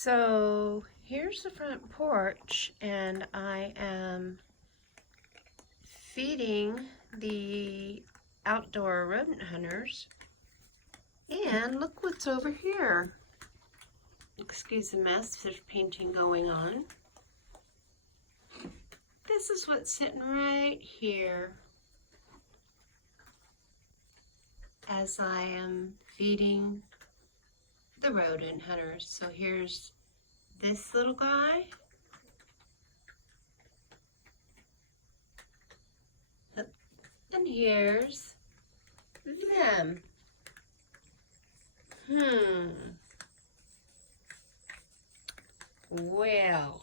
So here's the front porch, and I am feeding the outdoor rodent hunters. And look what's over here. Excuse the mess, there's painting going on. This is what's sitting right here as I am feeding the rodent hunters. So here's this little guy. And here's them. Well.